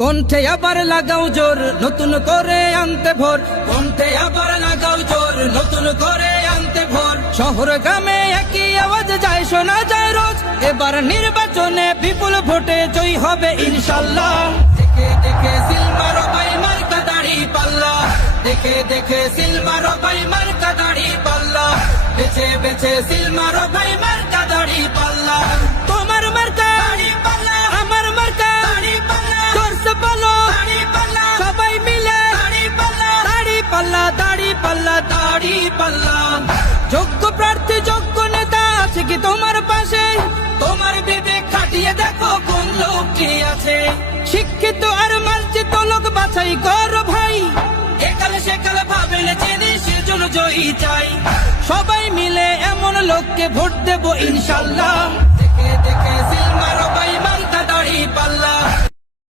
কণ্ঠে আবার লাগাও জোর নতুন করে আনতে ভোর, কণ্ঠে আবার লাগাও জোর নতুন করে আনতে ভোর। শহর গ্রামে একই আওয়াজ যায় শোনা যায় রোজ, এবার নির্বাচনে বিপুল ভোটে জয়ী হবে ইনশাল্লাহ। দেখে দেখে সিল মারো ভাই মার্কা দাড়ি পাল্লা, দেখে দেখে সিল মারো ভাই মার্কা দাড়ি পাল্লা, বেছে বেছে সিল মারো ভাই মার্কা দাড়ি পাল্লা। তোমার মার্কা দাড়ি পাল্লা, আমার মার্কা দাড়ি পাল্লা, জোরসে বলো দাড়ি পাল্লা, সবাই মিলে দাড়ি পাল্লা, দাড়ি পাল্লা, দাড়ি পাল্লা, দাড়ি পাল্লা। যোগ্য প্রার্থী যোগ্য নেতা আছে কি তোমার পাশে? তোমার বিবেক খাটিয়ে দেখো কোন লোকটি আছে। শিক্ষিত আর মার্জিত লোক বাছাই করো ভাই, একালে সেকালে ভাবেন চিনি সেজন্য জয়ী চাই। সবাই মিলে এমন লোককে ভোট দেব ইনশাল্লাহ। দেখে দেখে সিল মারো ভাই মার্কা দাড়ি পাল্লা,